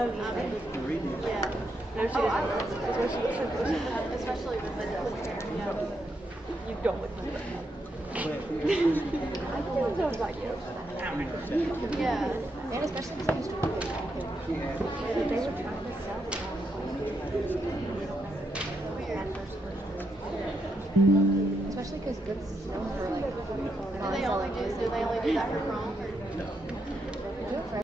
Yeah. No, she doesn't. Especially with the hair. Yeah. You don't look like that. I don't like you. Yeah. And especially because I used to work at Walker. But they were trying to sell it especially because good smells are like Do they only do that for prom? Or? do it for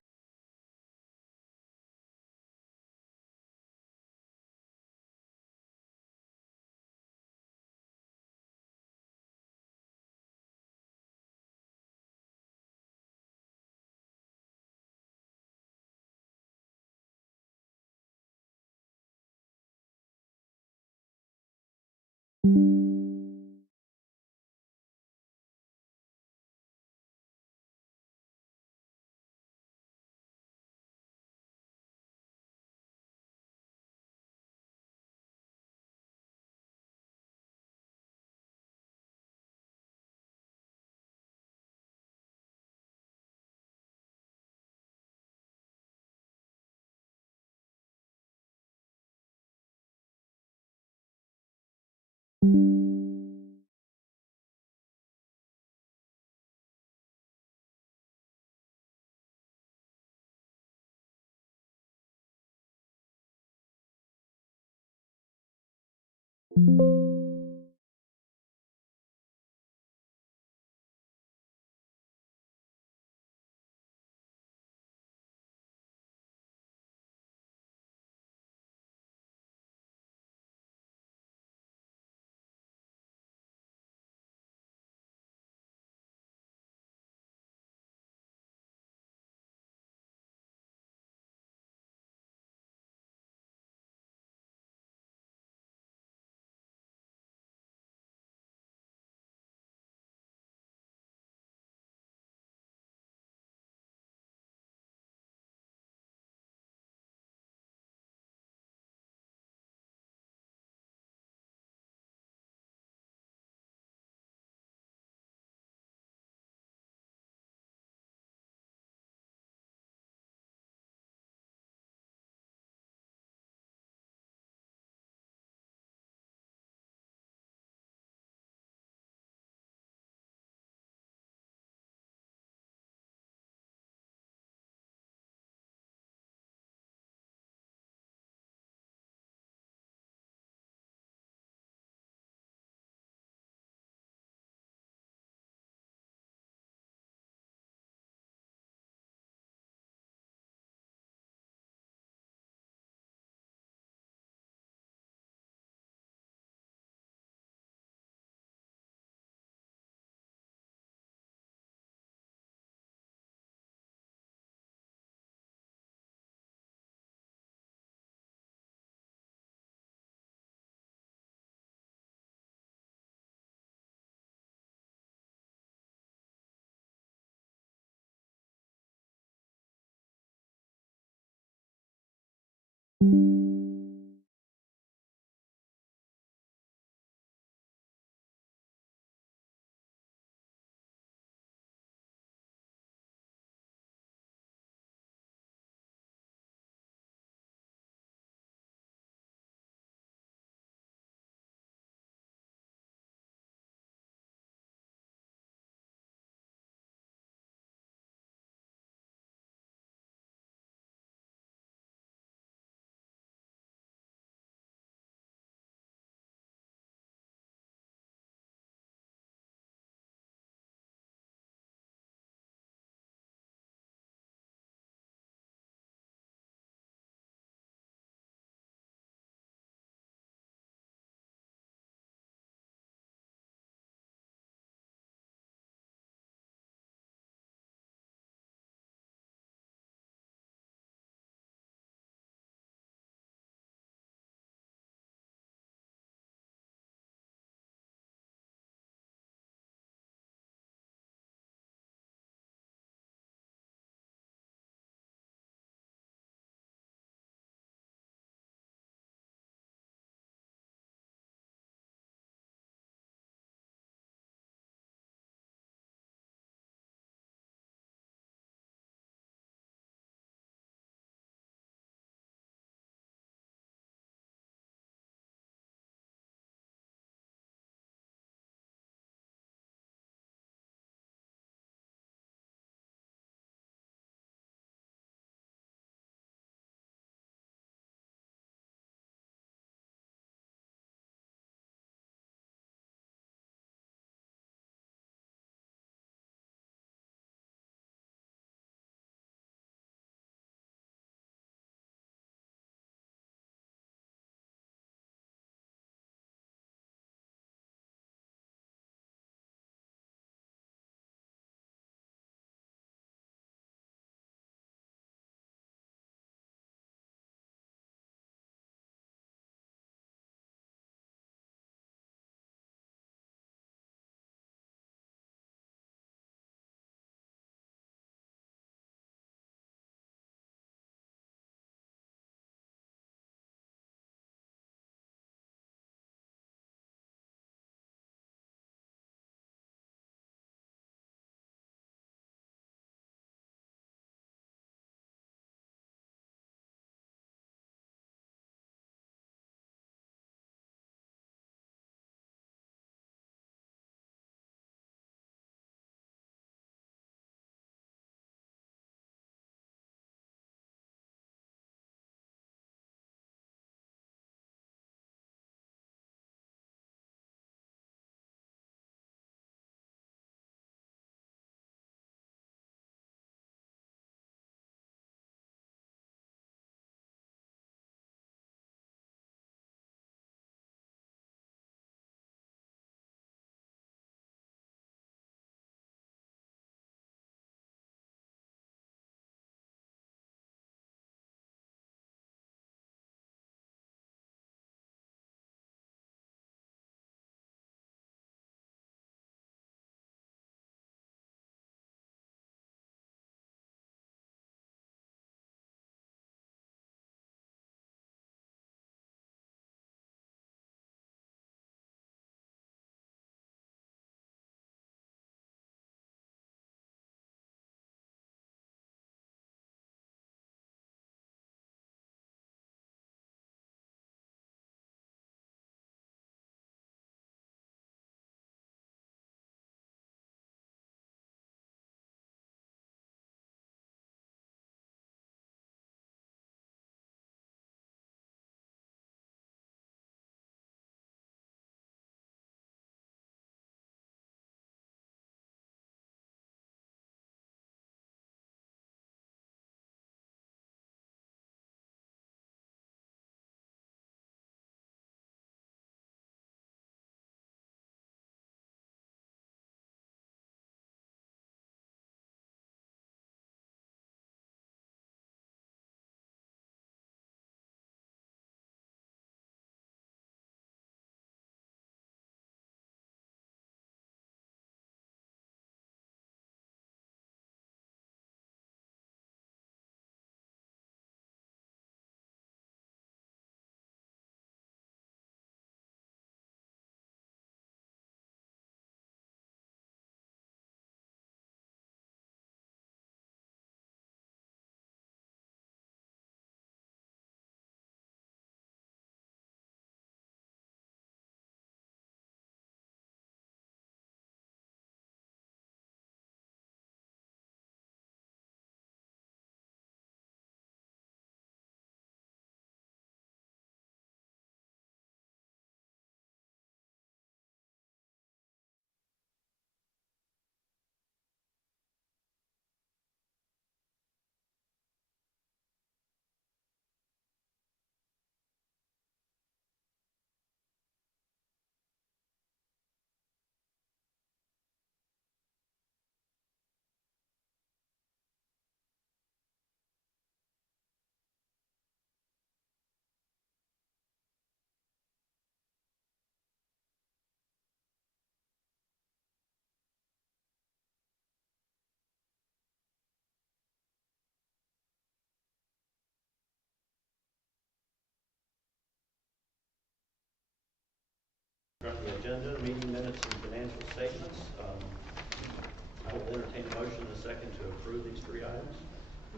Regarding the agenda, meeting minutes and financial statements, I will entertain a motion in a second to approve these three items.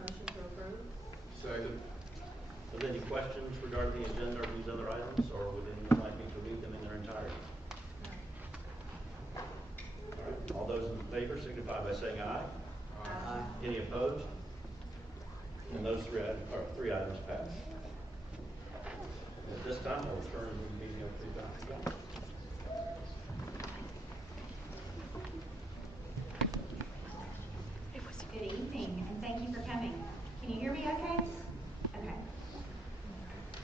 Motion to approve. Second. Are there any questions regarding the agenda or these other items, or would anyone like me to read them in their entirety? All right, all those in favor signify by saying aye. Aye. Any opposed? And those three items pass. At this time, I will turn the meeting over to Dr. Johnson. Good evening, and thank you for coming. Can you hear me okay? Okay.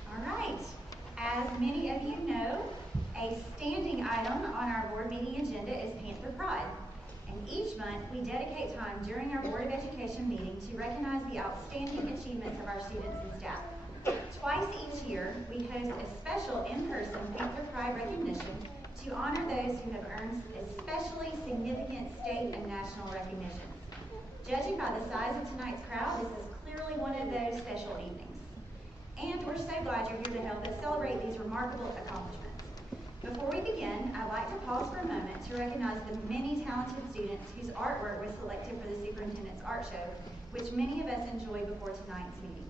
All right. As many of you know, a standing item on our board meeting agenda is Panther Pride. And each month, we dedicate time during our Board of Education meeting to recognize the outstanding achievements of our students and staff. Twice each year, we host a special in-person Panther Pride recognition to honor those who have earned especially significant state and national recognitions. Judging by the size of tonight's crowd, this is clearly one of those special evenings. And we're so glad you're here to help us celebrate these remarkable accomplishments. Before we begin, I'd like to pause for a moment to recognize the many talented students whose artwork was selected for the Superintendent's Art Show, which many of us enjoyed before tonight's meeting.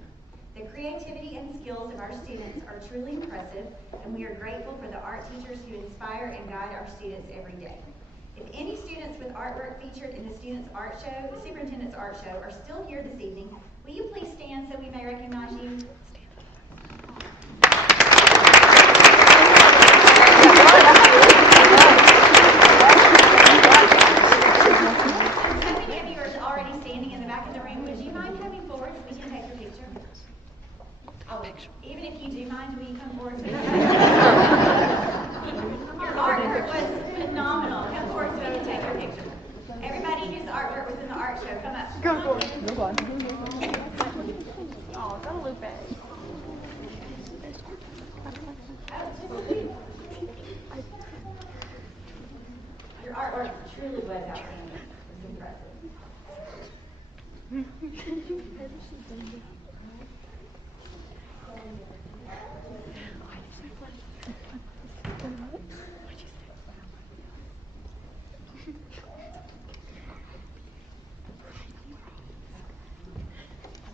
The creativity and skills of our students are truly impressive, and we are grateful for the art teachers who inspire and guide our students every day. If any students with artwork featured in the Superintendent's Art Show are still here this evening, will you please stand so we may recognize you? So many of you are already standing in the back of the room. Would you mind coming forward so we can take your picture? Oh, even if you do mind, will you come forward? Your artwork was phenomenal. Come forward so we can take your picture. Everybody whose artwork was in the art show, come up. Go for it. Move on. Oh, don't look back. Your artwork truly was outstanding. It was impressive.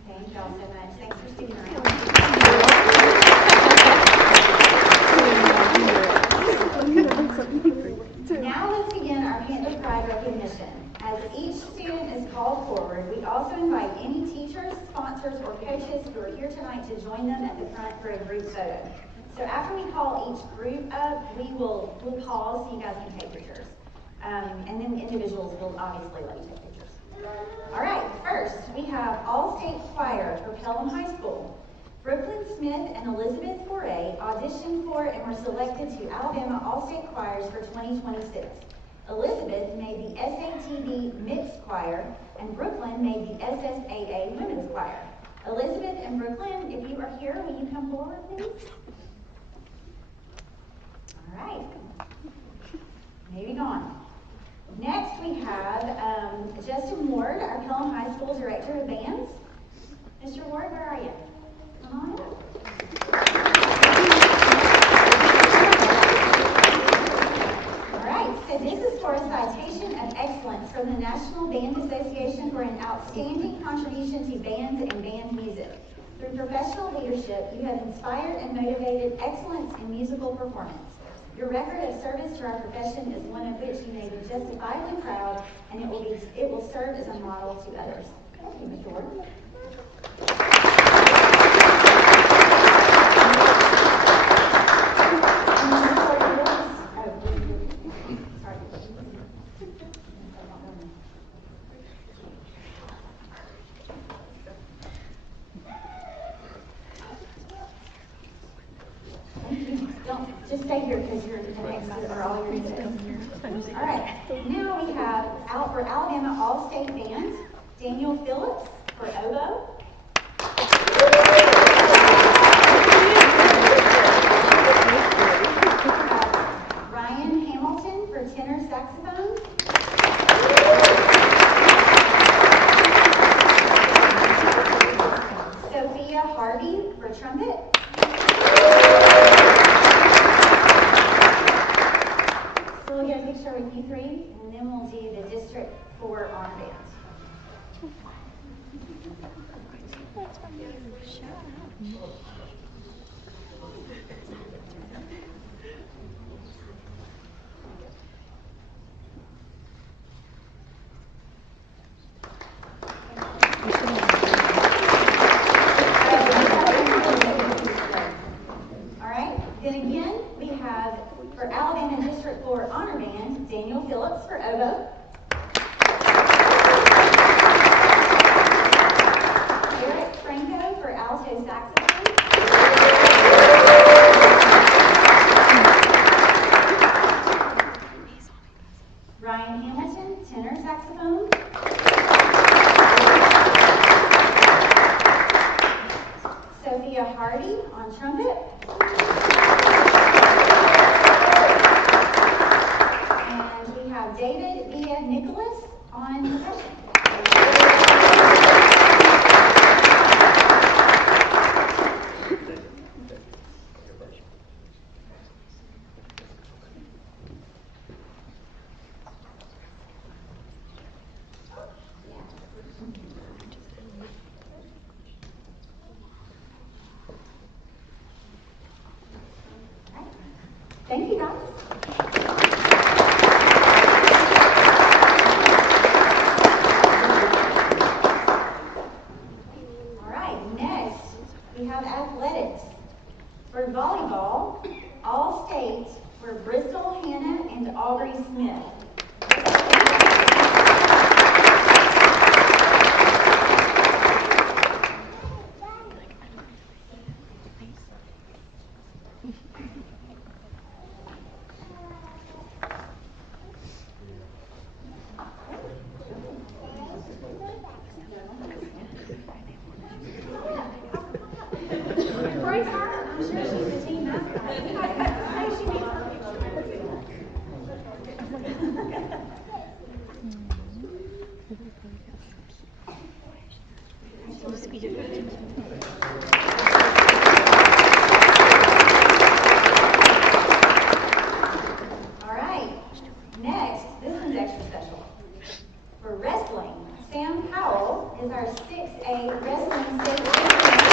Thank y'all so much. Thanks for sticking around. Now let's begin our Panther Pride recognition. As each student is called forward, we also invite any teachers, sponsors, or coaches who are here tonight to join them at the front for a group photo. So after we call each group up, we'll pause so you guys can take pictures. And then the individuals will obviously let you take pictures. All right, first we have All-State Choir for Pelham High School. Brooklyn Smith and Elizabeth Foray auditioned for and were selected to Alabama All-State Choirs for 2026. Elizabeth made the SATB Mixed Choir, and Brooklyn made the SSAA Women's Choir. Elizabeth and Brooklyn, if you are here, will you come forward, please? All right. Moving on. Next, we have Justin Ward, our Pelham High School Director of Bands. Mr. Ward, where are you? Come on up. All right, so this is for a citation of excellence from the National Band Association for an outstanding contribution to bands and band music. Through professional leadership, you have inspired and motivated excellence in musical performance. Your record of service to our profession is one of which you may be justifiably proud, and it will serve as a model to others. Thank you, Mr. Ward. Just stay here because you're next for all your details. All right, now we have out for Alabama All-State Band, Daniel Phillips for oboe. Ryan Hamilton for tenor saxophone. Sophia Harvey for trumpet. honor band. All right, then again, we have for Alabama District 4 Honor Band, Daniel Phillips for oboe. Eric Franco for alto saxophone. Ryan Hamilton, tenor saxophone. Sophia Hardy on trumpet. And we have David Villa Nicholas on percussion. Thank you, guys. All right, next we have athletics. For volleyball, all state were Bristol Hannah and Aubrey Smith. I'm sure she's the team mascot. Hey, she needs her All right, next, this one's extra special. For wrestling, Sam Powell is our 6A wrestling state champion.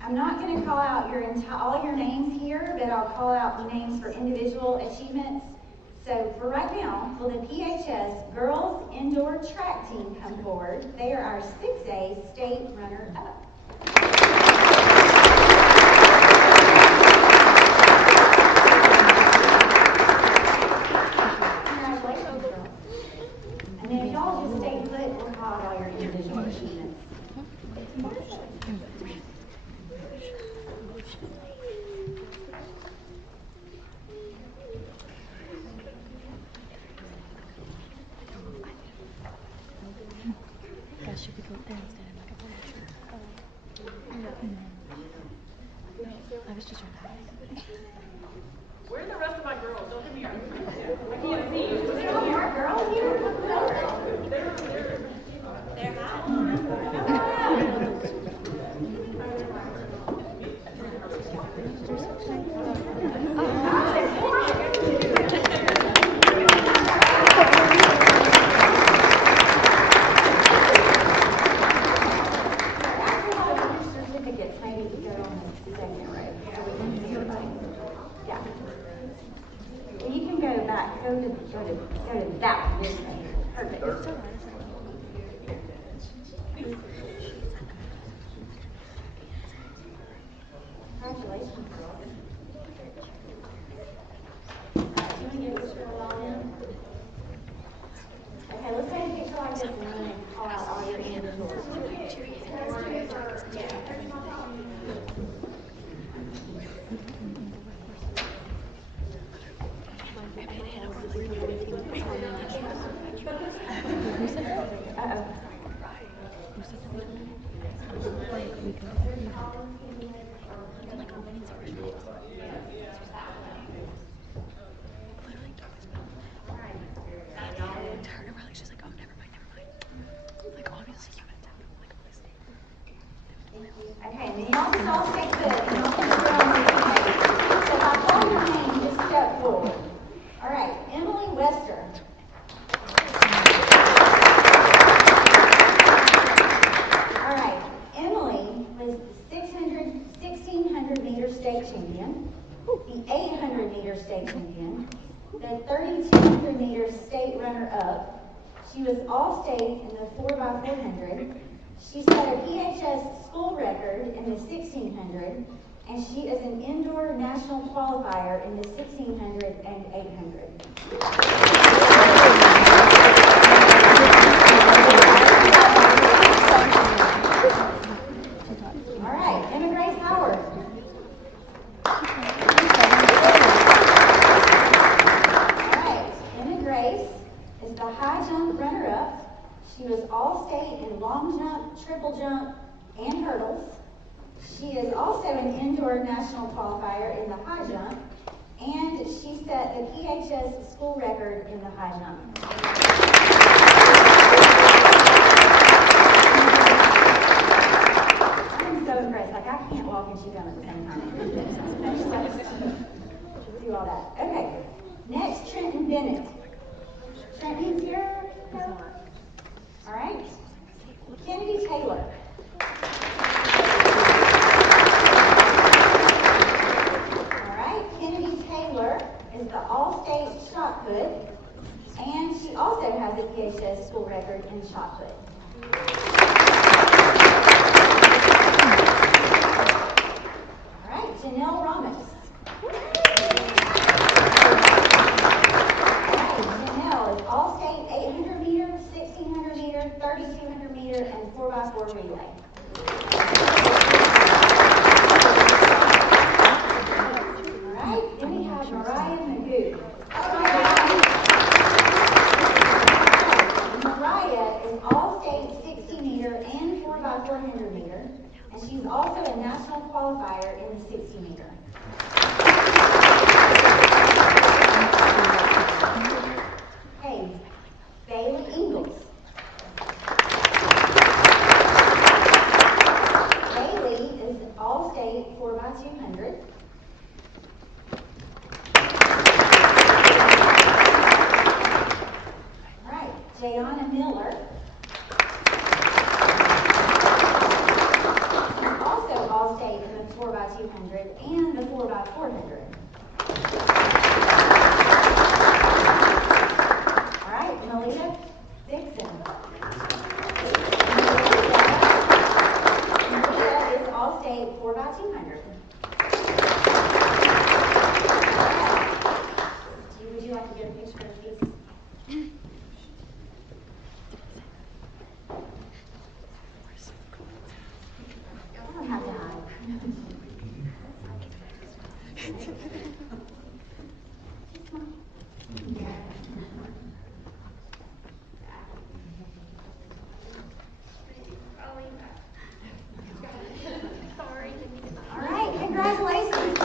I'm not going to call out all your names here, but I'll call out the names for individual achievements. So for right now, will the PHS Girls Indoor Track Team come forward? They are our 6A state runner-up. Congratulations, girls. And then if y'all just stay put, we'll call out all your individual achievements. Should we go there instead of like a picture? I was just trying to. Where are the rest of my girls? Don't give me your I can't see you. Our girl here? Certificates maybe to go on the second row. So we can see everybody. Yeah. And you can go back, go to that one this way. Perfect. Congratulations, girls. Alright, can we get this girl on in? Okay, let's take a picture like this and then call out all your individuals. Turned around, she's like, oh, never mind. Like, obviously, you went down. Like, obviously. Okay, and then y'all just all stay put, and y'all can put on your feet. So if I call your name, just step forward. All right, Emily Wester. All right, Emily was the 1600 meter state champion, the 800 meter state champion, the 3200 meter state runner-up. She was all-state in the 4x400. She set a PHS school record in the 1600, and she is an indoor national qualifier in the 1600 and 800. All right, Emma Grace Howard. All right, Emma Grace is the high jump runner-up. She was all-state in long jump, triple jump, and hurdles. She is also an indoor national qualifier in the high jump, and she set the PHS school record in the high jump. I'm so impressed. Like, I can't walk and chew gum at the same time. Do all that. Okay. Next, Trenton Bennett. Trenton's here. All right. Kennedy Taylor. All right. Kennedy Taylor is the all-state shot put, and she also has a PHS school record in shot put. All right. Janelle Ramos. All-state 800 meter, 1600 meter, 3200 meter, and 4x4 relay. All right, then we have Mariah Magoo. Mariah is all-state 60 meter and 4x400 meter, and she's also a national qualifier in the 60 meter. Bailey Ingalls. Bailey is all-state 4x200. All right, Jayana Miller. She's also all-state in the 4x200 and the 4x400. Malia Dixon. Malia is all-state 4x200. Would you like to get a picture of these? I don't have to hide. All right, congratulations.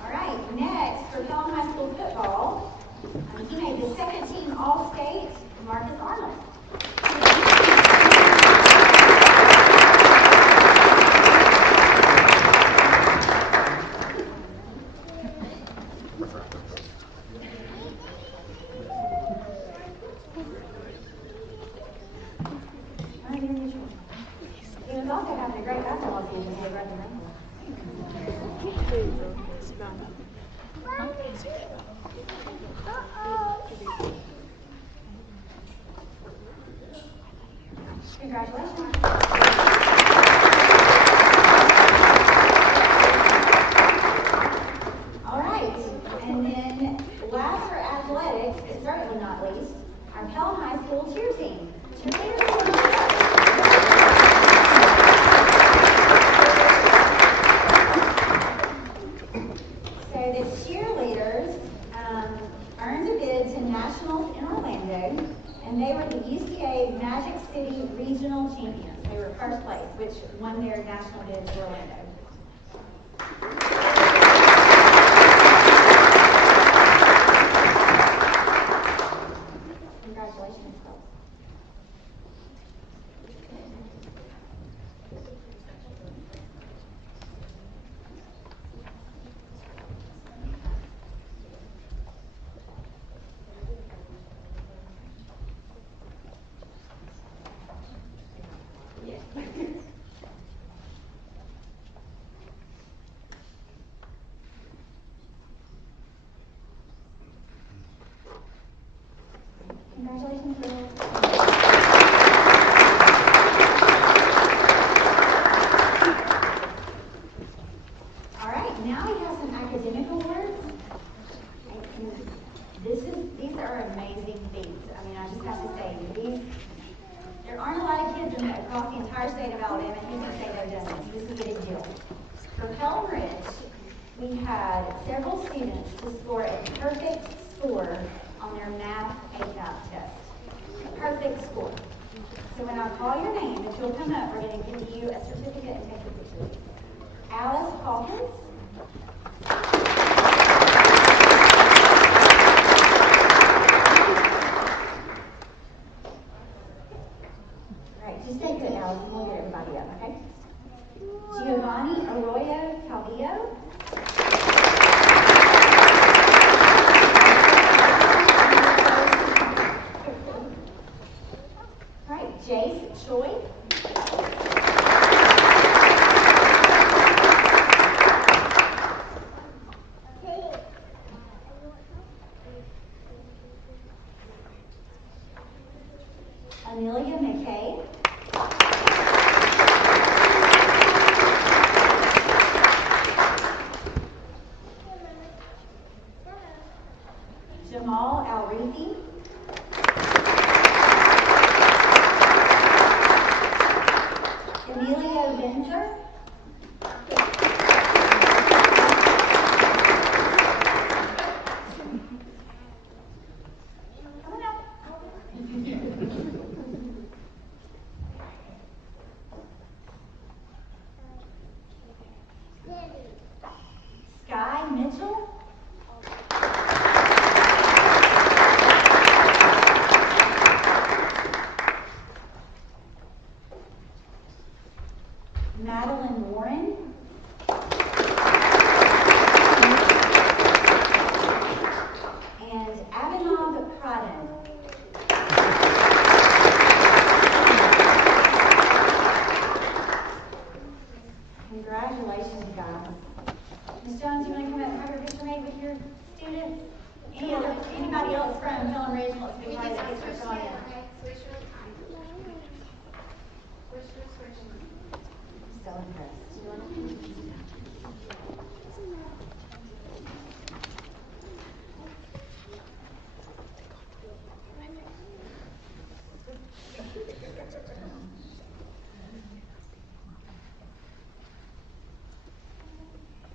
All right, next for Pelham High School football, he made the second team All-State, Marcus Arnold. He was also having a great basketball season here, right? Congratulations. All right, and then last for athletics, but certainly not least, our Pelham High School cheer team. Cheerleaders. Magic City Regional Champions. They were first place, which won their national bid to Orlando. Congratulations, folks. Congratulations, girls. All right, now we have some academic awards. These are amazing feats. I mean, I just have to say, there aren't a lot of kids across the entire state of Alabama who can say they've done this. This is a big deal. For Pelham Ridge, we had several students to score a perfect score on their math ACAP test. A perfect score. So when I call your name, if you'll come up, we're going to give you a certificate and take a picture. Alice Hawkins. All right, just stay good, Alice, and we'll get everybody up, okay? Giovanni Arroyo Calvillo. All right, Jace Choi. Amelia McKay. Jamal Alrithi. Emilio Benzer. Come on up. Sky Mitchell. Madeline Warren. And Abhinav Pradhan. Congratulations, guys. Ms. Jones, you want to come up and have your picture made with your students? Anybody else from Pelham Ridge wants to be part of the picture? Come on in. So impressed.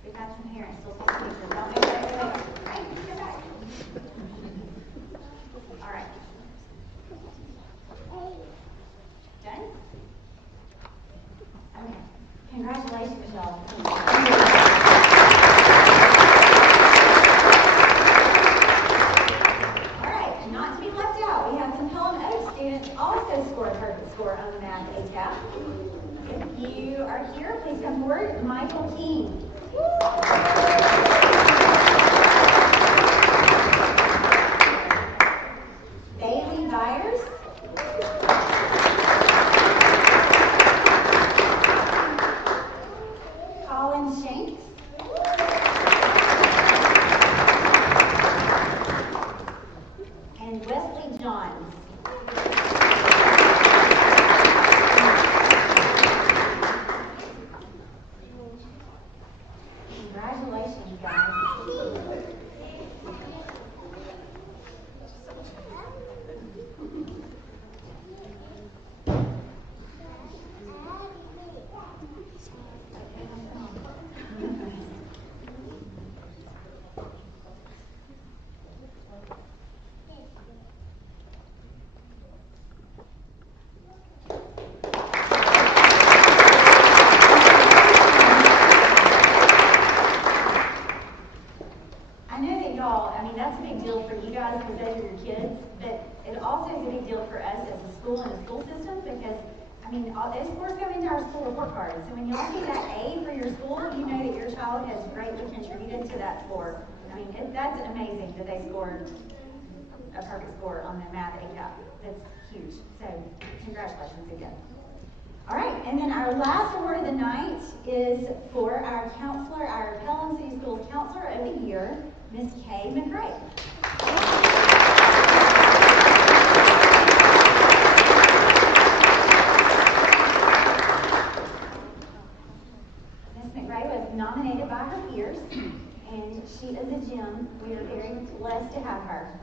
We've got some parents still taking pictures. Don't make that go. Hey, come back. All right. Done? Okay. Congratulations, y'all. All right, and not to be left out, we have some Pelham Oaks students also scored a perfect score on the math ACAP. If you are here, please come forward. Michael King. Bailey Byers. Colin Shanks. And Wesley Johns. Congratulations. I mean, all those scores go into our school report card. So when y'all see that A for your school, you know that your child has greatly contributed to that score. I mean, that's amazing that they scored a perfect score on the math ACAP. That's huge. So congratulations again. All right, and then our last award of the night is for our counselor, our Pelham City Schools Counselor of the Year, Miss Kay McRae. Miss McRae was nominated by her peers, and she is a gem. We are very blessed to have her.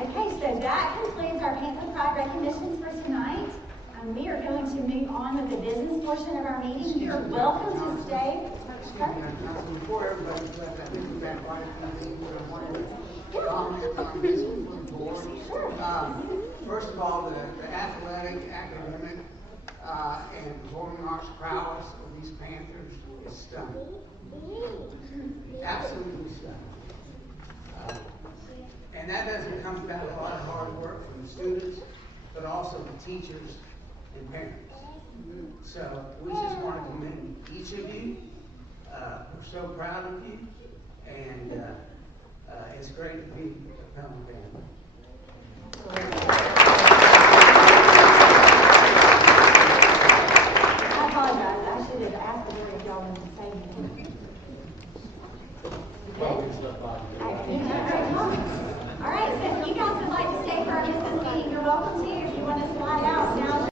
Okay, so that concludes our Panther Pride recognitions for tonight. We are going to move on with the business portion of our meeting. You're welcome to stay. Before everybody left, I think we've had quite a few things that I wanted to comment on this from the board. First of all, the athletic, academic, and performing arts prowess of these Panthers is stunning. Absolutely stunning. And that doesn't come without a lot of hard work from the students, but also the teachers and parents. So we just want to commend each of you. We're so proud of you, and it's great to be a Pelham family. I apologize. I should have asked the board if y'all wanted to say anything. All right, so if you guys would like to stay for our business meeting, you're welcome to. If you want to slide out now.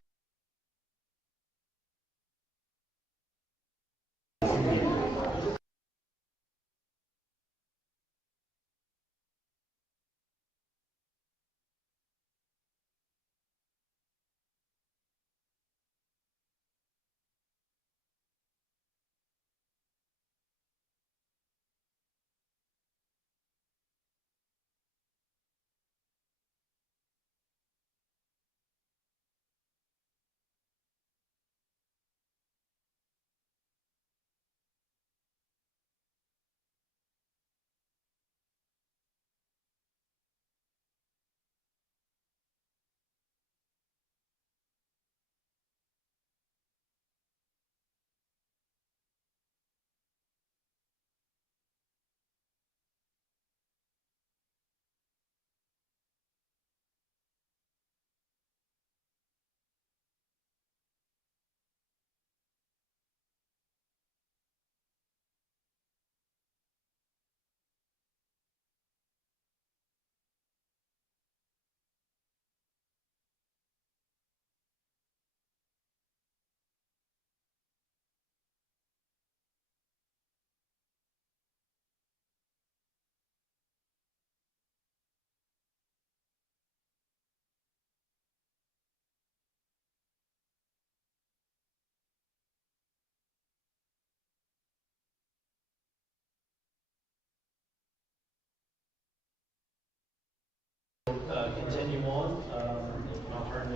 Continue on. I'll turn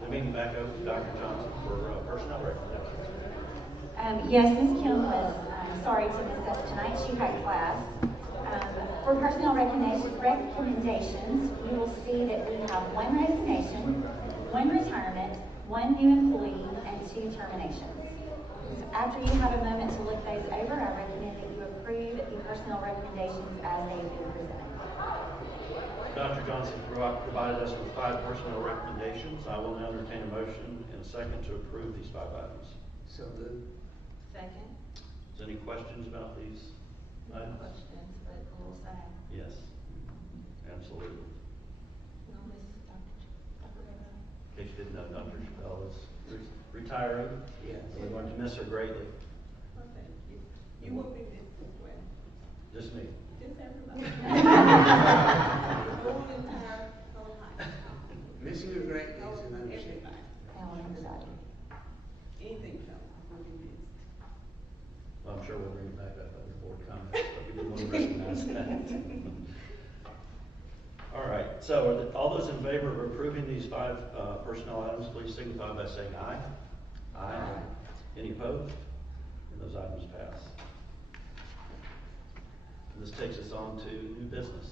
the meeting back over to Dr. Johnson for personnel recommendations. Yes, Ms. Kim was sorry to miss us tonight. She had class. For personnel recommendations, you will see that we have one resignation, one retirement, one new employee, and 2 terminations. After you have a moment to look those over, I recommend that you approve the personnel recommendations as they have been presented. Dr. Johnson provided us with 5 personnel recommendations. I will now entertain a motion and a second to approve these 5 items. So moved. Second. Is there any questions about these items? Questions, but a little sad. Yes, absolutely. We'll miss Dr. Eva. In case you didn't know, Dr. Chappelle is retiring. Yes. We're going to miss her greatly. Okay, you will be missed as well. Just me. Just everybody. The whole entire life. Missing you greatly is an understatement. Everybody. Tell everybody. Anything else will be missed. sure we'll bring it back up under board comments, but we didn't want to recognize that. All right, so all those in favor of approving these 5 personnel items, please signify by saying aye. Aye. Any opposed? And those items pass. And this takes us on to new business.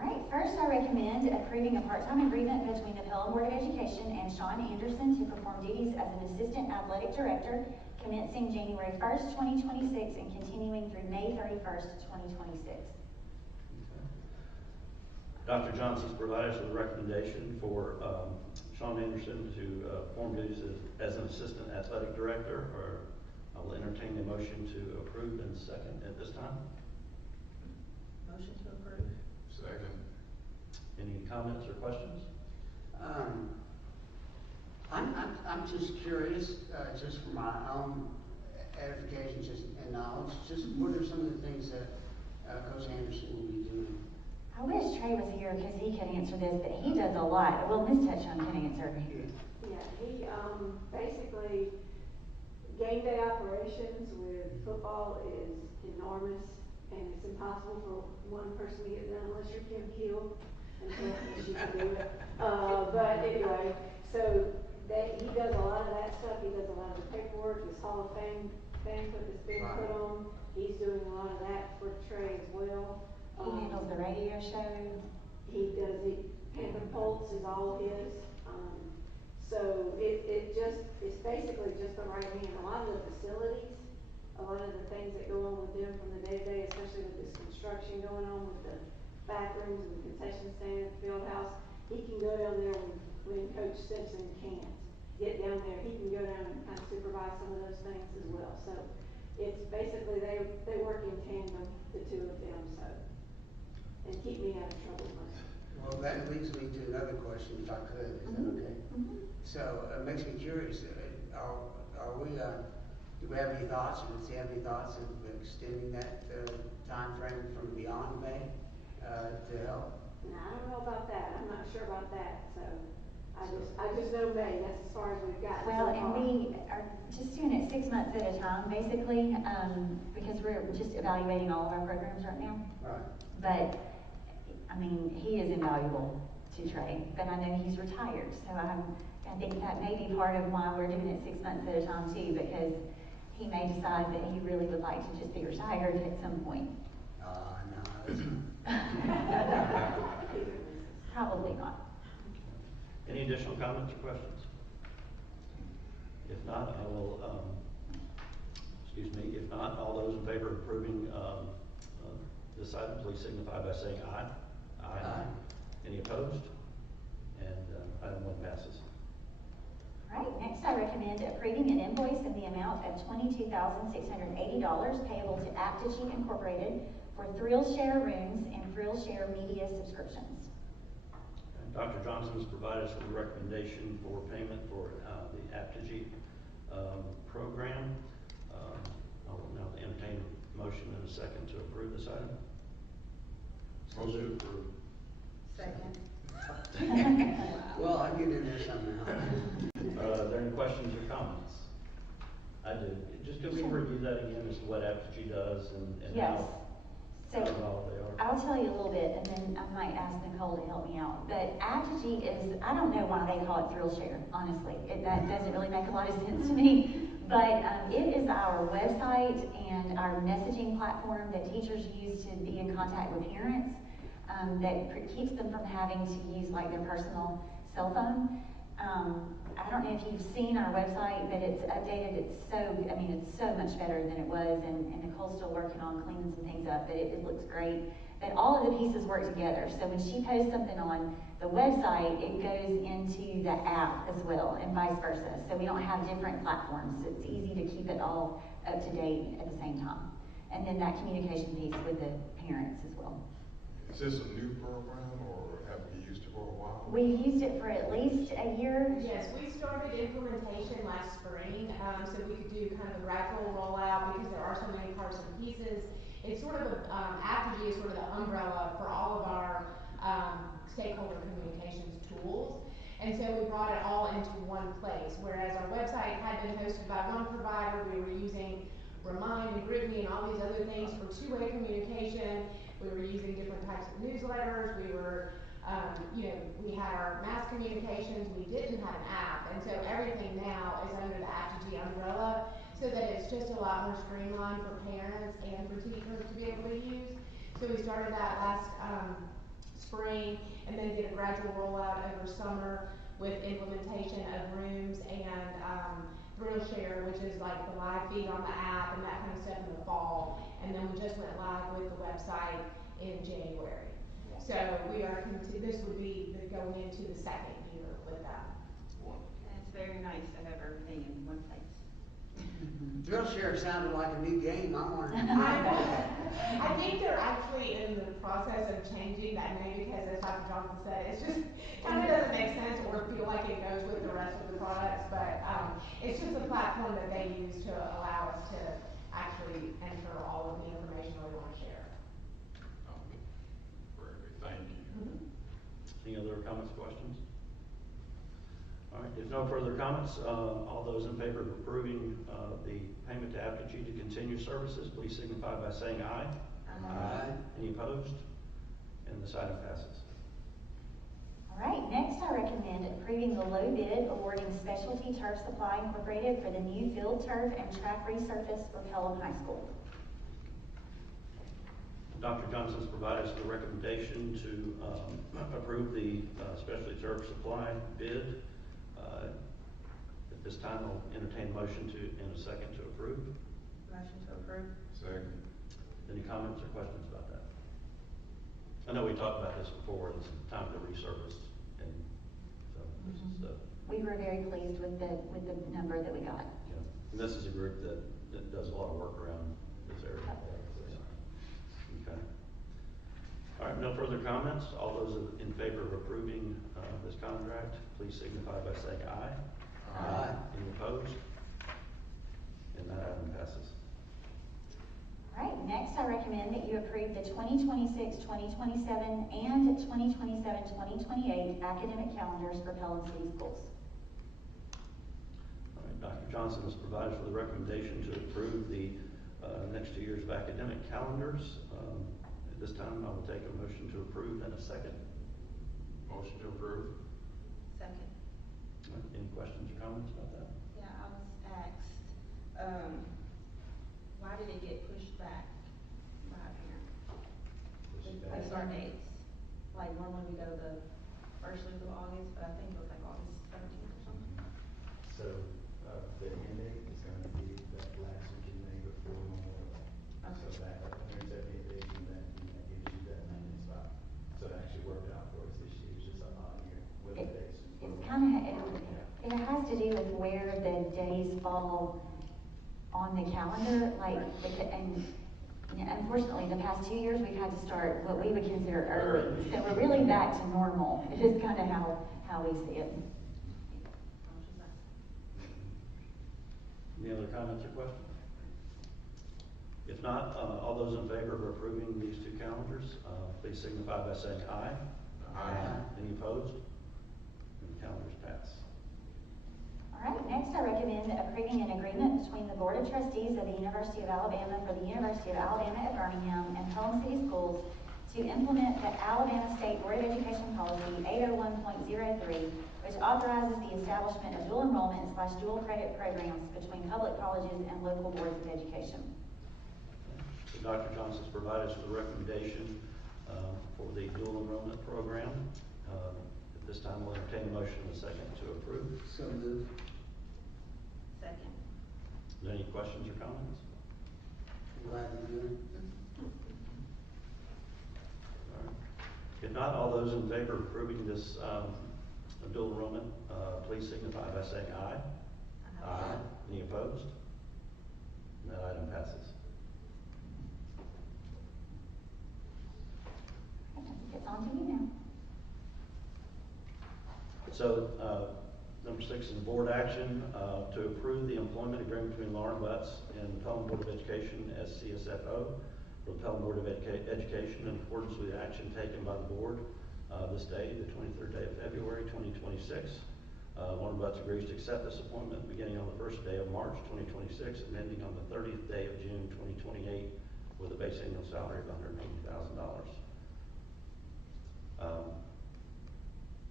All right, first I recommend approving a part-time agreement between the Pelham Board of Education and Sean Anderson to perform duties as an assistant athletic director commencing January 1st, 2026 and continuing through May 31st, 2026. Dr. Johnson's provided us with a recommendation for Sean Anderson to perform duties as an assistant athletic director, or I will entertain a motion to approve and second at this time. Motion to approve. Second. Any comments or questions? I'm just curious, just for my own edification, just and knowledge, just what are some of the things that Coach Anderson will be doing? I wish Trey was here because he could answer this, but he does a lot. Well, Ms. Touchon can answer. Yeah, he, basically, game day operations with football is enormous, and it's impossible for one person to get done unless you're Kim Hill, until she can do it. But anyway, so he does a lot of that stuff. He does a lot of the paperwork, his Hall of Fame banquet that's being put on. He's doing a lot of that for Trey as well. He handles the radio show. He does the Panther Pulse is all his. So it's basically just the right hand. A lot of the facilities, a lot of the things that go on with them from the day to day, especially with this construction going on with the bathrooms and the concession stand, field house, he can go down there when Coach Simpson can't get down there. He can go down and kind of supervise some of those things as well. So it's basically they work in tandem, the two of them. So. And keep me out of trouble. Well, that leads me to another question, if I could. Is that okay? Mm-hmm. So it makes me curious. Are we? Do we have any thoughts, or does he have any thoughts of extending that time frame from beyond May to help? Now, I don't know about that. I'm not sure about that. So I just know May. That's as far as we've got. Well, and we are just doing it 6 months at a time, basically, because we're just evaluating all of our programs right now. Right. But, I mean, he is invaluable to Trey, but I know he's retired, so I think that may be part of why we're doing it 6 months at a time too, because he may decide that he really would like to just be retired at some point. No. Probably not. Any additional comments or questions? If not, I will, if not, all those in favor of approving this item, please signify by saying aye. Aye. Any opposed? And item 1 passes. All right, next I recommend approving an invoice in the amount of $22,680 payable to Aptitude Incorporated for Thrillshare rooms and Thrillshare media subscriptions. And Dr. Johnson has provided us with a recommendation for payment for the Aptitude program. I will now entertain a motion and a second to approve this item. Motion approved. Second. Well, I get in there somehow. Are there any questions or comments? I do. Just could we review that again as to what Aptitude does and Yes. how involved they are? I'll tell you a little bit, and then I might ask Nicole to help me out. But Aptitude is, I don't know why they call it Thrillshare, honestly. That doesn't really make a lot of sense to me. But it is our website and our messaging platform that teachers use to be in contact with parents, that keeps them from having to use like their personal cell phone. I don't know if you've seen our website, but it's updated. It's so much better than it was, and Nicole's still working on cleaning some things up, but it looks great. But all of the pieces work together. So when she posts something on the website, it goes into the app as well, and vice versa. So we don't have different platforms. It's easy to keep it all up to date at the same time. And then that communication piece with the parents as well. Is this a new program, or have we used it for a while? We've used it for at least a year. Yes, we started implementation last spring, so we could do kind of a gradual rollout because there are so many parts and pieces. It's sort of Apogee is sort of the umbrella for all of our stakeholder communications tools. And so we brought it all into one place, whereas our website had been hosted by one provider. We were using Remind and Group all these other things for two-way communication. We were using different types of newsletters. We were, we had our mass communications. We didn't have an app, and so everything now is under the Apogee umbrella, so that it's just a lot more streamlined for parents and for teachers to be able to use. So we started that last spring, and then did a gradual rollout over summer with implementation of rooms and Thrill Share, which is like the live feed on the app and that kind of stuff in the fall. And then we just went live with the website in January. So we are, this would be going into the second year with that. And it's very nice to have everything in one place. Drill Share sounded like a new game. I wanted to. I think they're actually in the process of changing that name because, as Dr. Johnson said, it's just kind of doesn't make sense or feel like it goes with the rest of the products. But it's just a platform that they use to allow us to actually enter all of the information we want to share. Very good, thank you. Any other comments, questions? All right, if no further comments, all those in favor of approving the payment to Apogee to continue services, please signify by saying aye. Aye. Any opposed? And this item passes. All right, next I recommend approving the low bid awarding Specialty Turf Supply Incorporated for the new field turf and track resurface for Pelham High School. Dr. Johnson's provided us the recommendation to approve the Specialty Turf Supply bid. At this time, I'll entertain a motion in a second to approve. Motion to approve. Second. Any comments or questions about that? I know we talked about this before, it's time to resurface, and so this is the, We were very pleased with the number that we got. yeah. And this is a group that does a lot of work around this area. Okay. All right, no further comments. All those in favor of approving this contract, please signify by saying aye. Aye. Any opposed? And that item passes. All right, next I recommend that you approve the 2026-2027 and 2027-2028 academic calendars for Pelham City Schools. All right, Dr. Johnson has provided for the recommendation to approve the next 2 years of academic calendars. At this time, I will take a motion to approve and a second. Motion to approve. Second. All right, any questions or comments about that? Yeah, I was asked, why did it get pushed back? Right here. The start dates. Like normally we go the first week of August, but I think it was like August 17th or something. So, the end date is gonna be that last week in May before Memorial Day. So that 178 days from that, gives you that 90 spot. So it actually worked out for us this year, it's just a odd year with the dates. It's kind of, it has to do with where the days fall on the calendar, like, and unfortunately, the past 2 years, we've had to start what we would consider early. So we're really back to normal. It is kind of how we see it. Any other comments or questions? If not, all those in favor of approving these two calendars, please signify by saying aye. Aye. Any opposed? And the calendars pass. All right, next I recommend approving an agreement between the Board of Trustees of the University of Alabama for the University of Alabama at Birmingham and Pelham City Schools to implement the Alabama State Board of Education Policy 801.03, which authorizes the establishment of dual enrollment / dual credit programs between public colleges and local boards of education. So Dr. Johnson's provided us with a recommendation for the dual enrollment program. At this time, we'll entertain a motion in a second to approve. So moved. Second. Is there any questions or comments? Glad to do it. All right. If not, all those in favor of approving this dual enrollment, please signify by saying aye. Aye. Any opposed? And that item passes. I think it's on to you now. So, number 6 is board action to approve the employment agreement between Lauren Butts and the Pelham Board of Education as CSFO for the Pelham Board of Education in accordance with the action taken by the board this day, the 23rd day of February 2026. Warner Butts agrees to accept this appointment beginning on the first day of March 2026 and ending on the 30th day of June 2028 with a base annual salary of $180,000.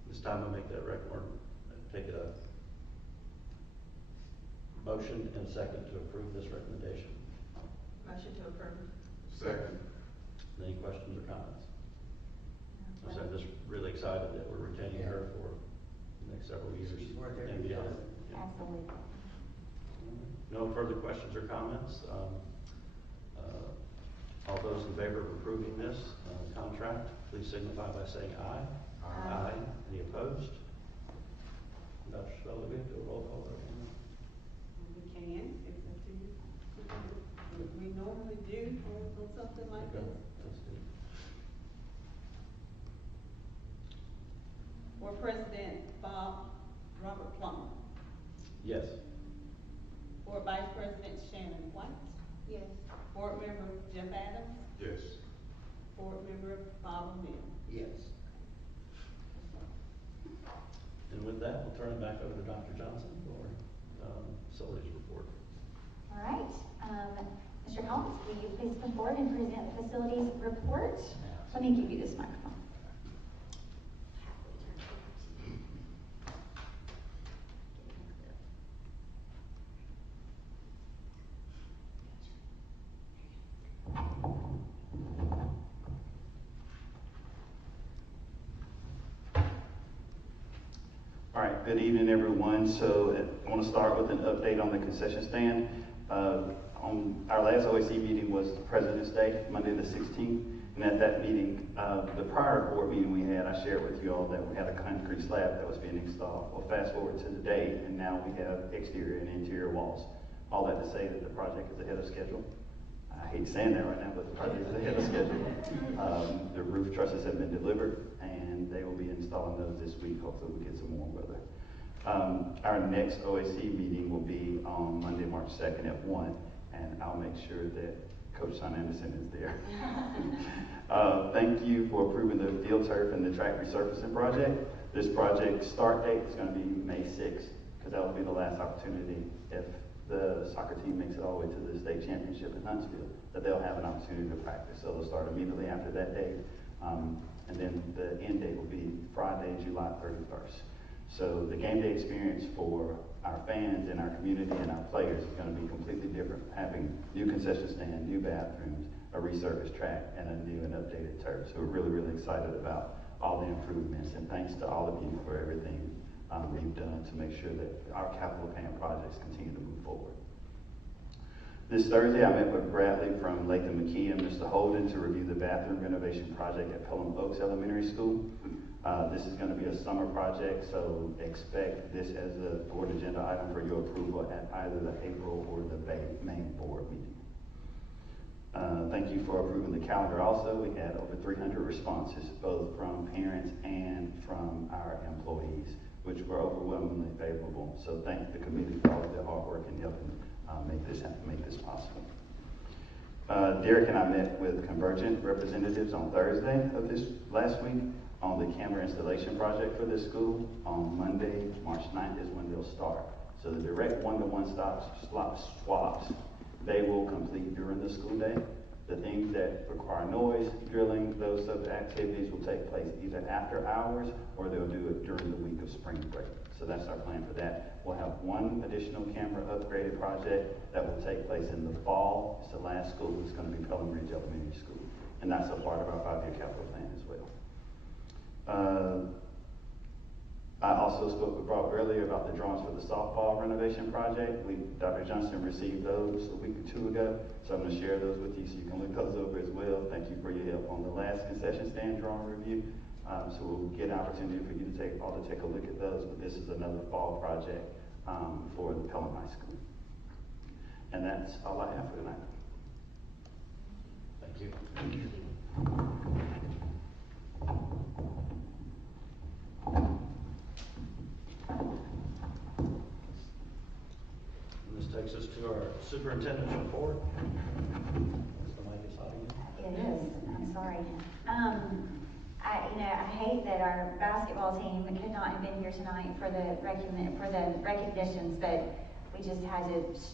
This time I make that take a motion and a second to approve this recommendation. Motion to approve. Second. Any questions or comments? So I'm just really excited that we're retaining her for the next several years She's worth every and beyond. penny. Yeah. Absolutely. No further questions or comments. All those in favor of approving this contract, please signify by saying aye. Aye. Any opposed? Dr. Speller, we have to do a roll call vote on that. We can, if it's up to you. We normally do on something like Okay, this. let's do it. Board President Robert Plummer. Yes. Board Vice President Shannon White. Yes. Board Member Jeff Adams. Yes. Board Member Bob O'Neill. Yes. And with that, we'll turn it back over to Dr. Johnson for facilities report. All right. Mr. Collins, will you please come forward and present the facilities report? Let me give you this microphone. All right, good evening, everyone. So I want to start with an update on the concession stand. On our last OAC meeting was President's Day, Monday the 16th. And at that meeting, the prior board meeting we had, I shared with you all that we had a concrete slab that was being installed. Well, fast forward to today, and now we have exterior and interior walls. All that to say that the project is ahead of schedule. I hate saying that right now, but the project is ahead of schedule. The roof trusses have been delivered, and they will be installing those this week. Hopefully we get some warm weather. Our next OAC meeting will be on Monday, March 2nd at 1, and I'll make sure that Coach Sean Anderson is there. Thank you for approving the field turf and the track resurfacing project. This project start date is going to be May 6th, because that will be the last opportunity if the soccer team makes it all the way to the state championship in Huntsville, that they'll have an opportunity to practice. So they'll start immediately after that date. And then the end date will be Friday, July 31st. So the game day experience for our fans and our community and our players is going to be completely different, having new concession stand, new bathrooms, a resurfaced track, and a new and updated turf. So we're really, really excited about all the improvements, and thanks to all of you for everything you've done to make sure that our capital plan projects continue to move forward. This Thursday, I met with Bradley from Latham McKee and Mr. Holden to review the bathroom renovation project at Pelham Oaks Elementary School. This is going to be a summer project, so expect this as a board agenda item for your approval at either the April or the May board meeting. Thank you for approving the calendar also. We had over 300 responses, both from parents and from our employees, which were overwhelmingly favorable. So thank the committee for all of their hard work in helping make this possible. Derek and I met with Convergent representatives on Thursday of this last week on the camera installation project for this school. On Monday, March 9th is when they'll start. So the direct one-to-one swaps, they will complete during the school day. The things that require noise, drilling, those sort of activities will take place either after hours or they'll do it during the week of spring break. So that's our plan for that. We'll have one additional camera upgraded project that will take place in the fall. It's the last school. It's going to be Pelham Ridge Elementary School. And that's a part of our 5-year capital plan as well. I also spoke with Bob earlier about the drawings for the softball renovation project. Dr. Johnson received those a week or two ago, so I'm going to share those with you so you can look those over as well. Thank you for your help on the last concession stand drawing review. So we'll get an opportunity for you to take a look at those, but this is another fall project for the Pelham High School. And that's all I have for tonight. Thank you. Thank you. And this takes us to our superintendent's report. The mic is hot again. It is. I'm sorry. I hate that our basketball team could not have been here tonight for the recognitions, but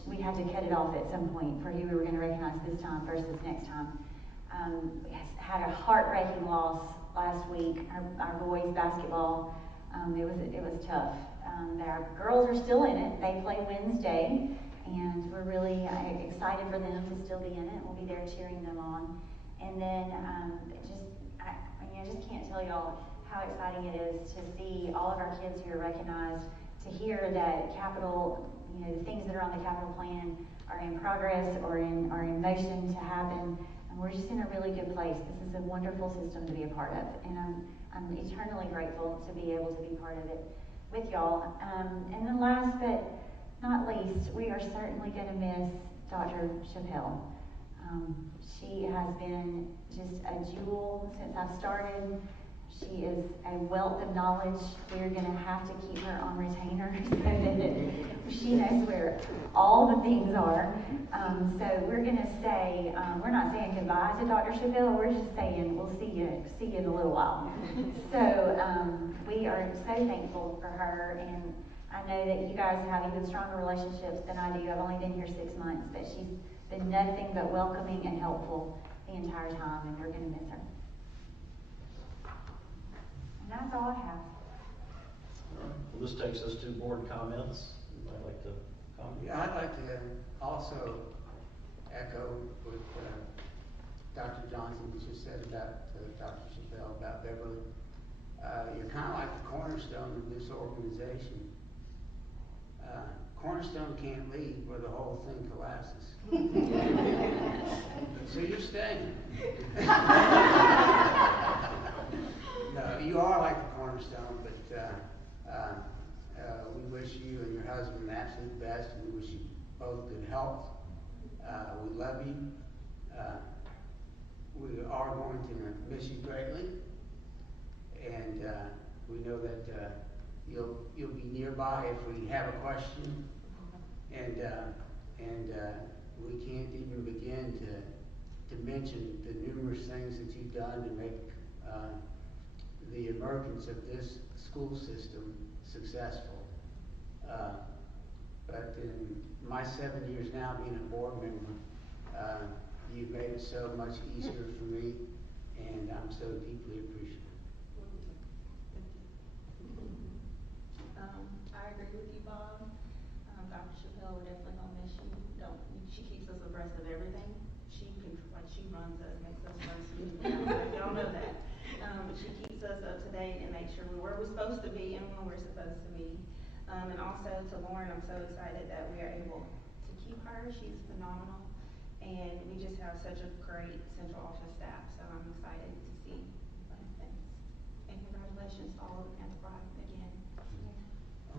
we had to cut it off at some point for who we were going to recognize this time versus next time. We had a heartbreaking loss last week. Our boys basketball, it was tough. Our girls are still in it. They play Wednesday, and we're really excited for them to still be in it. We'll be there cheering them on. And then I just can't tell y'all how exciting it is to see all of our kids who are recognized, to hear that capital, the things that are on the capital plan are in progress or are in motion to happen. And we're just in a really good place. This is a wonderful system to be a part of. And I'm eternally grateful to be able to be part of it with y'all. And then last but not least, we are certainly going to miss Dr. Chappelle. She has been just a jewel since I've started. She is a wealth of knowledge. We're going to have to keep her on retainer so that she knows where all the things are. So we're going to say, we're not saying goodbye to Dr. Chappelle, we're just saying we'll see you in a little while. So we are so thankful for her, and I know that you guys have even stronger relationships than I do. I've only been here 6 months, but she's been nothing but welcoming and helpful the entire time, and we're going to miss her. And that's all I have. All right. Well, this takes us to board comments. I'd like to comment. Yeah, I'd like to also echo what Dr. Johnson just said about Dr. Chappelle, about Beverly. You're kind of like the cornerstone of this organization. Cornerstone can't leave where the whole thing collapses. So you're staying. No, you are like the cornerstone, but we wish you and your husband the absolute best. We wish you both good health. We love you. We are going to miss you greatly, and we know that you'll be nearby if we have a question, and we can't even begin to mention the numerous things that you've done to make the emergence of this school system successful. But in my 7 years now being a board member, you've made it so much easier for me, and I'm so deeply appreciative. I agree with you, Bob. Dr. Chappelle, we're definitely gonna miss you. She keeps us abreast of everything. She runs us, makes us run smooth. Y'all know that. She keeps us up to date and makes sure we're where we're supposed to be and when we're supposed to be. And also to Lauren, I'm so excited that we are able to keep her. She's phenomenal, and we just have such a great central office staff. So I'm excited to see things. And congratulations to all of the Panther Pride again.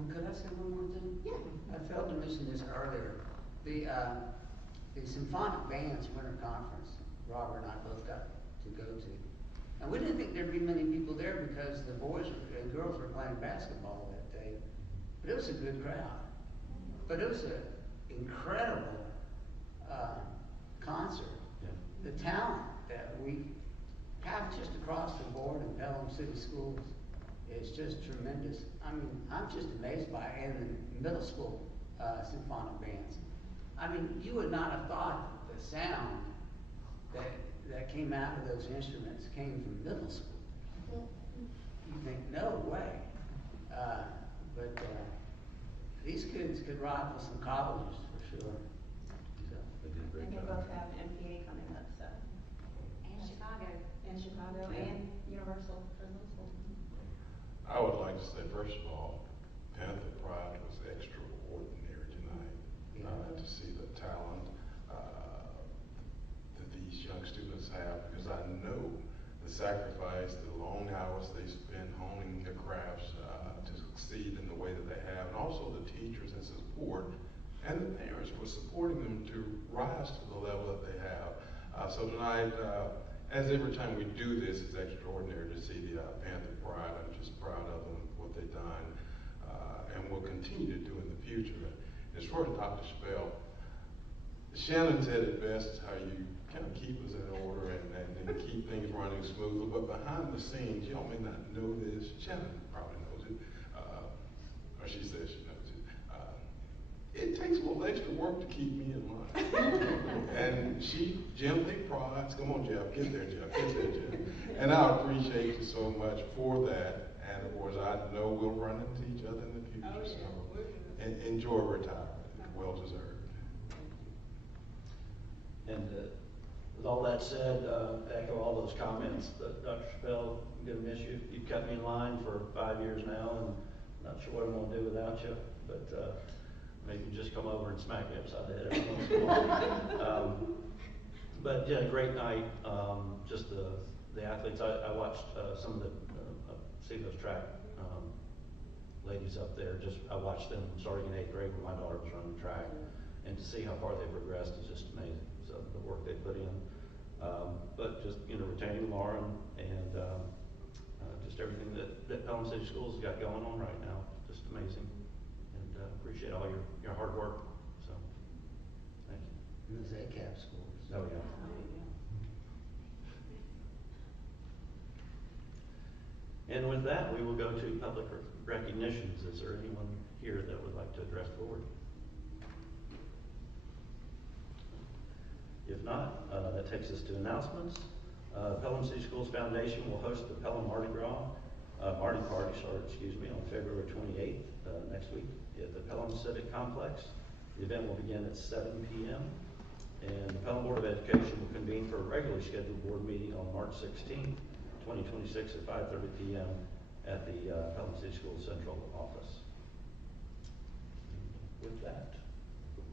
Could I say one more thing? Yeah. I failed to mention this earlier. The Symphonic Band's Winter Conference, Robert and I both got to go to. And we didn't think there'd be many people there because the boys and girls were playing basketball that day. But it was a good crowd. But it was an incredible concert. Yeah. The talent that we have just across the board in Pelham City Schools is just tremendous. I mean, I'm just amazed by it. And the middle school symphonic bands. I mean, you would not have thought that the sound that came out of those instruments came from middle school. You think, no way. But these kids could rival some colleges for sure. So, They did a great And they job. both have MPA coming up, so. And Chicago and Universal for middle school. I would like to say, first of all, Panther Pride was extraordinary tonight. To see the talent that these young students have, because I know the sacrifice, the long hours they spend honing their crafts to succeed in the way that they have, and also the teachers and support, and the parents for supporting them to rise to the level that they have. So tonight, as every time we do this, it's extraordinary to see the Panther Pride. I'm just proud of them, what they've done, and will continue to do in the future. As far as Dr. Chappelle, Shannon said it best, how you kind of keep us in order and keep things running smoothly. But behind the scenes, y'all may not know this. Shannon probably knows it, or she says she knows it. It takes a little extra work to keep me in line. And she gently prods, come on, Jeff, get there, Jeff, get there, Jeff. And I appreciate you so much for that. And of course, I know we'll run into each other in the future. Oh, yeah. So, and enjoy retirement, well deserved. And with all that said, echo all those comments. Dr. Chappelle, I'm going to miss you. You've kept me in line for 5 years now, and not sure what I'm going to do without you, but maybe just come over and smack me upside the head every once in a while. But yeah, great night. Just the athletes. I watched some of the see those track ladies up there. I watched them starting in 8th grade when my daughter was running track, and to see how far they progressed is just amazing. So the work they put in, but just retaining Lauren and just everything that Pelham City Schools has got going on right now, just amazing. And appreciate all your hard work. So thank you. And those ACAP scores. Oh yeah. And with that, we will go to public recognitions. Is there anyone here that would like to address the board? If not, that takes us to announcements. Pelham City Schools Foundation will host the Pelham Mardi Party, on February 28th, next week at the Pelham Civic Complex. The event will begin at 7 p.m. And the Pelham Board of Education will convene for a regularly scheduled board meeting on March 16th, 2026 at 5:30 p.m. at the Pelham City Schools Central Office. With that.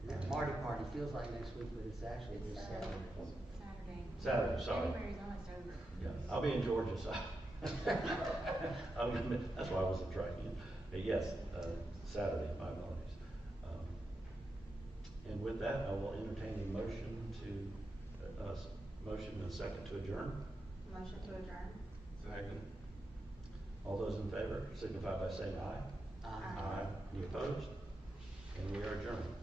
That Mardi Party feels like next week, but it's actually this Saturday. Saturday, sorry. February's almost over. Yeah, I'll be in Georgia, so that's why I wasn't tracking it. But yes, Saturday, my apologies. And with that, I will entertain a motion and a second to adjourn. Motion to adjourn. Second. All those in favor signify by saying aye. Aye. Any opposed? And we are adjourned.